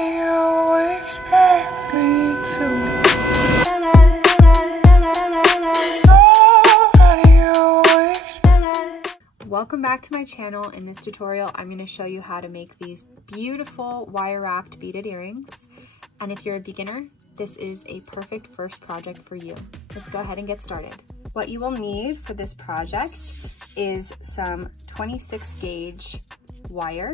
do you expect me to? Welcome back to my channel. In this tutorial, I'm going to show you how to make these beautiful wire wrapped beaded earrings. And if you're a beginner, this is a perfect first project for you. Let's go ahead and get started. What you will need for this project is some 26 gauge wire,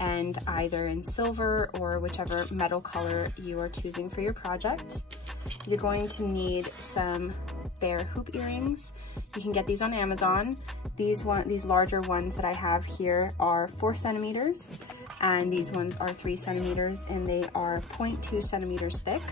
and either in silver or whichever metal color you are choosing for your project. You're going to need some bare hoop earrings. You can get these on Amazon. These larger ones that I have here are 4 centimeters, and these ones are 3 centimeters, and they are 0.2 centimeters thick.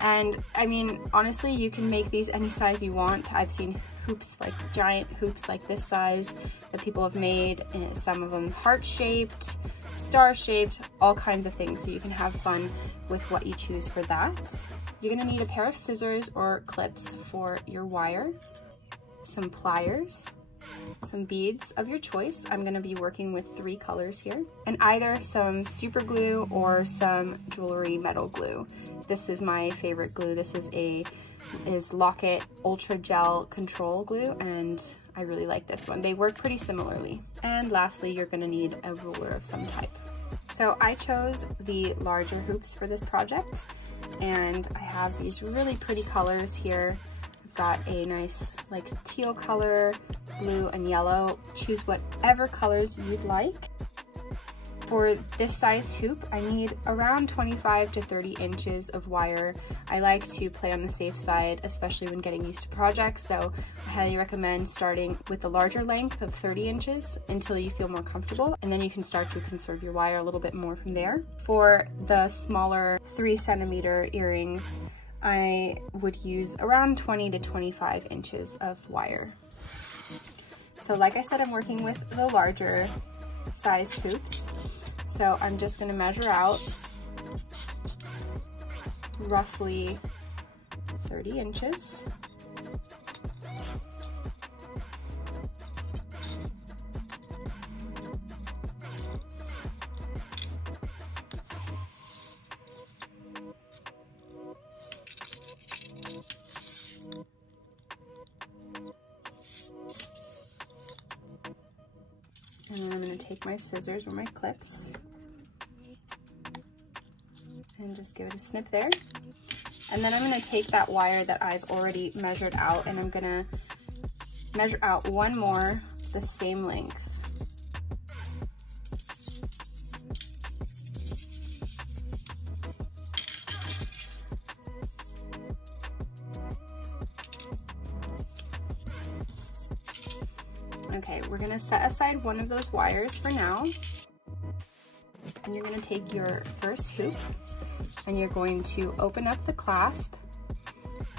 And I mean, honestly, you can make these any size you want. I've seen hoops, like giant hoops like this size that people have made, and some of them heart-shaped, star-shaped, all kinds of things. So you can have fun with what you choose for that. You're gonna need a pair of scissors or clips for your wire, some pliers, some beads of your choice. I'm gonna be working with 3 colors here, and either some super glue or some jewelry metal glue. This is my favorite glue. This is Locket Ultra Gel Control Glue, and I really like this one. They work pretty similarly. And lastly, you're gonna need a ruler of some type. So I chose the larger hoops for this project, and I have these really pretty colors here. I've got a nice like teal color, blue and yellow. Choose whatever colors you'd like. For this size hoop, I need around 25 to 30 inches of wire. I like to play on the safe side, especially when getting used to projects, so I highly recommend starting with the larger length of 30 inches until you feel more comfortable, and then you can start to conserve your wire a little bit more from there. For the smaller 3 centimeter earrings, I would use around 20 to 25 inches of wire. So like I said, I'm working with the larger size hoops. So I'm just going to measure out roughly 30 inches. And then I'm going to take my scissors or my clips and just give it a snip there. And then I'm going to take that wire that I've already measured out, and I'm going to measure out one more the same length. Okay, we're gonna set aside one of those wires for now. And you're gonna take your first hoop and you're going to open up the clasp.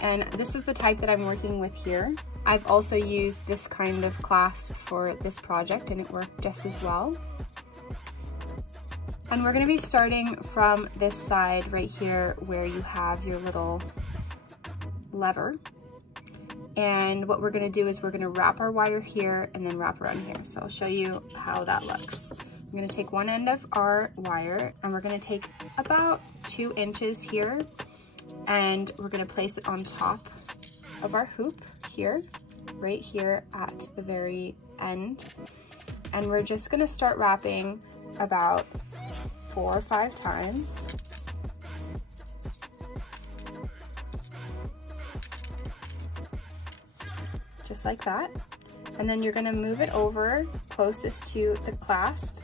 And this is the type that I'm working with here. I've also used this kind of clasp for this project, and it worked just as well. And we're gonna be starting from this side right here where you have your little lever. And what we're gonna do is we're gonna wrap our wire here and then wrap around here. So I'll show you how that looks. I'm gonna take one end of our wire, and we're gonna take about 2 inches here, and we're gonna place it on top of our hoop here, right here at the very end. And we're just gonna start wrapping about 4 or 5 times. Just like that. And then you're gonna move it over closest to the clasp,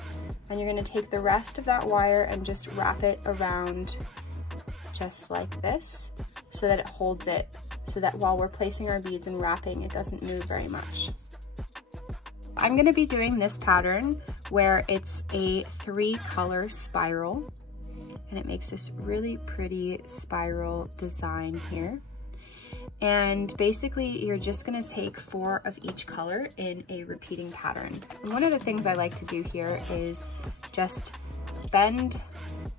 and you're gonna take the rest of that wire and just wrap it around just like this, so that it holds it, so that while we're placing our beads and wrapping, it doesn't move very much. I'm gonna be doing this pattern where it's a 3-color spiral, and it makes this really pretty spiral design here. And basically, you're just gonna take 4 of each color in a repeating pattern. And one of the things I like to do here is just bend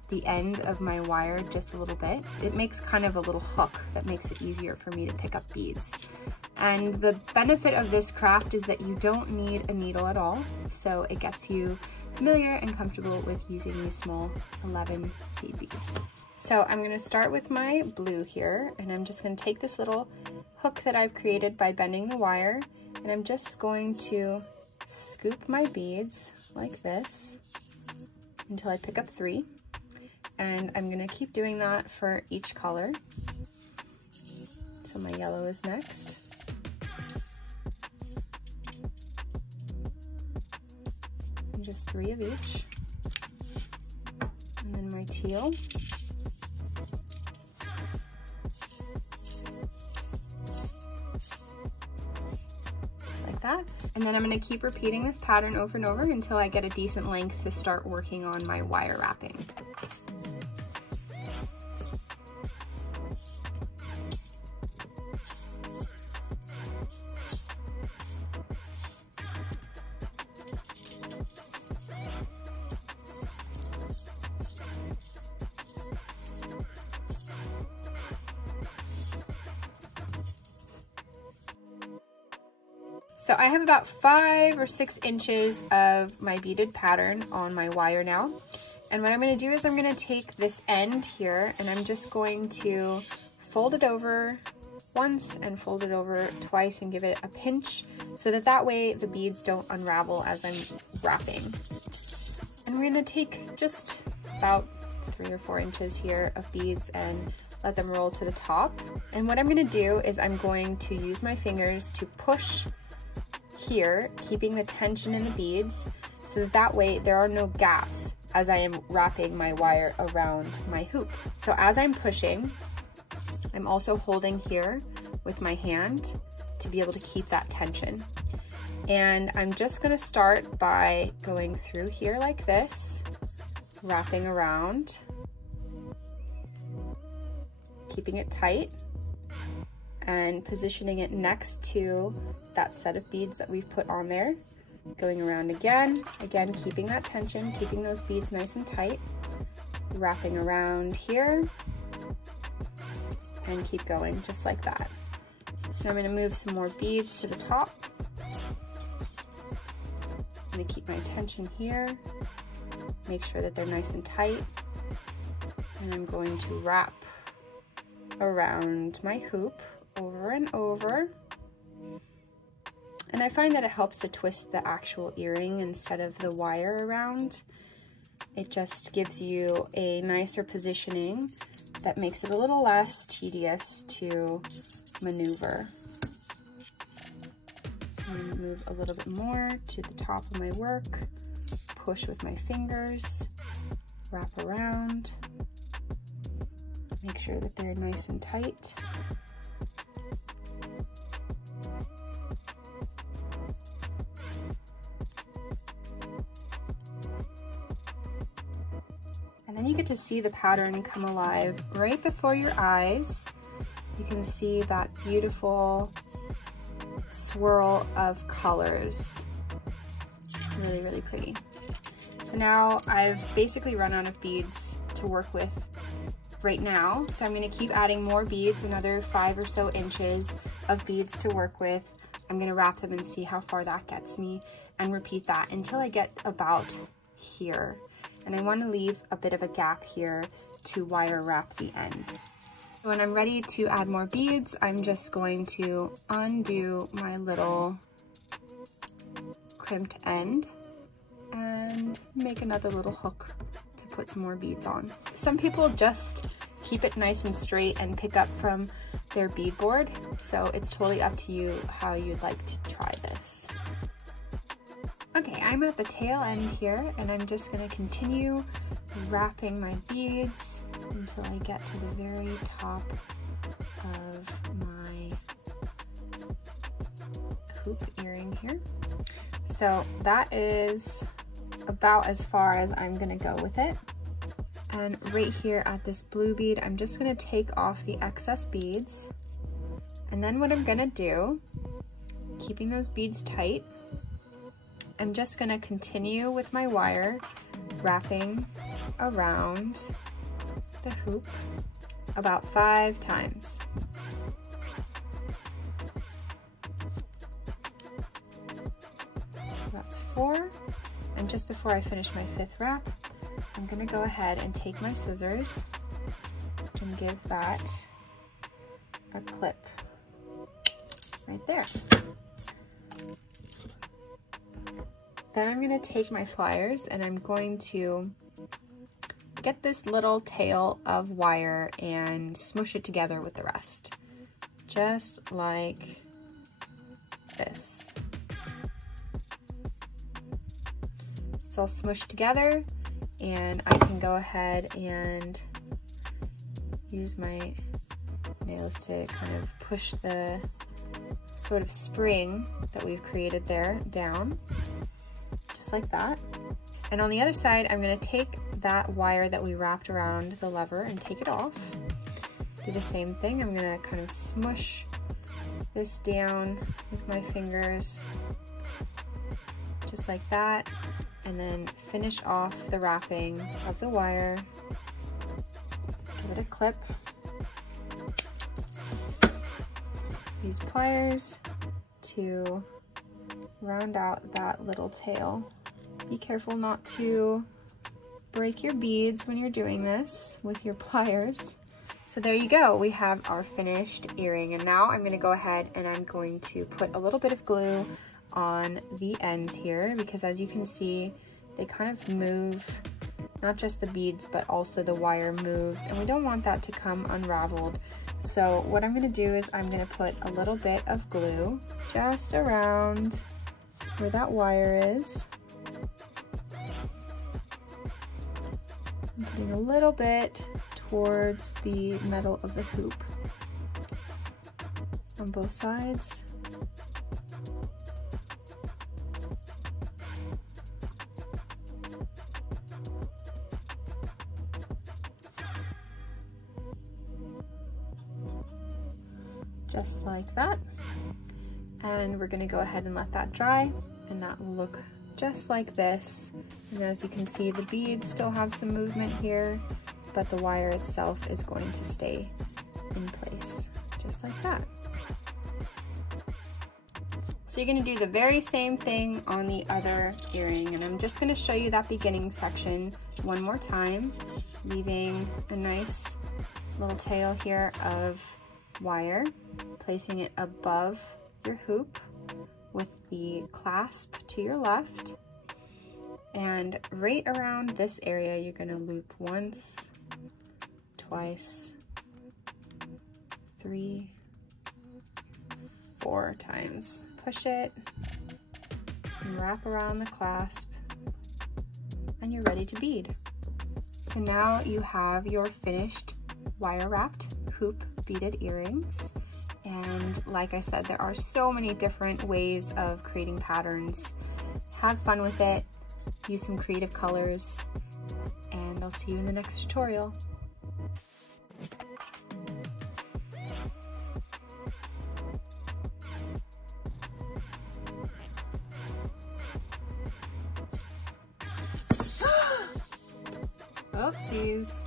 the end of my wire just a little bit. It makes kind of a little hook that makes it easier for me to pick up beads. And the benefit of this craft is that you don't need a needle at all. So it gets you familiar and comfortable with using these small 11 seed beads. So I'm going to start with my blue here, and I'm just going to take this little hook that I've created by bending the wire, and I'm just going to scoop my beads like this until I pick up 3. And I'm going to keep doing that for each color. So my yellow is next. And just 3 of each. And then my teal. Just like that. And then I'm going to keep repeating this pattern over and over until I get a decent length to start working on my wire wrapping. So I have about 5 or 6 inches of my beaded pattern on my wire now. And what I'm going to do is I'm going to take this end here and I'm just going to fold it over once and fold it over twice and give it a pinch so that way the beads don't unravel as I'm wrapping. And we're going to take just about 3 or 4 inches here of beads and let them roll to the top. And what I'm going to do is I'm going to use my fingers to push here, keeping the tension in the beads so that way there are no gaps as I am wrapping my wire around my hoop. So as I'm pushing, I'm also holding here with my hand to be able to keep that tension. And I'm just going to start by going through here like this, wrapping around, keeping it tight, and positioning it next to that set of beads that we've put on there. Going around again, keeping that tension, keeping those beads nice and tight, wrapping around here, and keep going just like that. So I'm going to move some more beads to the top. I'm going to keep my tension here, make sure that they're nice and tight, and I'm going to wrap around my hoop over and over. And I find that it helps to twist the actual earring instead of the wire around. It just gives you a nicer positioning that makes it a little less tedious to maneuver. So I'm going to move a little bit more to the top of my work, push with my fingers, wrap around, make sure that they're nice and tight. And then you get to see the pattern come alive right before your eyes. You can see that beautiful swirl of colors. Really, really pretty. So now I've basically run out of beads to work with right now. So I'm going to keep adding more beads, another 5 or so inches of beads to work with. I'm going to wrap them and see how far that gets me and repeat that until I get about here. And I want to leave a bit of a gap here to wire wrap the end. So when I'm ready to add more beads, I'm just going to undo my little crimped end and make another little hook to put some more beads on. Some people just keep it nice and straight and pick up from their bead board, so it's totally up to you how you'd like to try this. Okay, I'm at the tail end here, and I'm just going to continue wrapping my beads until I get to the very top of my hoop earring here. So that is about as far as I'm going to go with it. And right here at this blue bead, I'm just going to take off the excess beads. And then what I'm going to do, keeping those beads tight, I'm just going to continue with my wire wrapping around the hoop about 5 times. So that's 4. And just before I finish my 5th wrap, I'm gonna go ahead and take my scissors and give that a clip right there. Then I'm gonna take my pliers and I'm going to get this little tail of wire and smush it together with the rest, just like this. It's all smushed together, and I can go ahead and use my nails to kind of push the sort of spring that we've created there down, just like that. And on the other side, I'm gonna take that wire that we wrapped around the lever and take it off. Do the same thing. I'm gonna kind of smush this down with my fingers, just like that, and then finish off the wrapping of the wire. Give it a clip. Use pliers to round out that little tail. Be careful not to break your beads when you're doing this with your pliers. So there you go, we have our finished earring. And now I'm gonna go ahead and I'm going to put a little bit of glue on the ends here, because as you can see, they kind of move, not just the beads, but also the wire moves, and we don't want that to come unraveled. So what I'm gonna do is I'm gonna put a little bit of glue just around where that wire is. I'm putting a little bit towards the metal of the hoop on both sides. Just like that. And we're gonna go ahead and let that dry, and that will look just like this. And as you can see, the beads still have some movement here, but the wire itself is going to stay in place, just like that. So you're gonna do the very same thing on the other earring, and I'm just gonna show you that beginning section one more time, leaving a nice little tail here of wire, placing it above your hoop with the clasp to your left, and right around this area you're going to loop once, twice, 3, 4 times. Push it and wrap around the clasp, and you're ready to bead. So now you have your finished wire wrapped hoop beaded earrings. And like I said, there are so many different ways of creating patterns. Have fun with it, use some creative colors, and I'll see you in the next tutorial. Oopsies.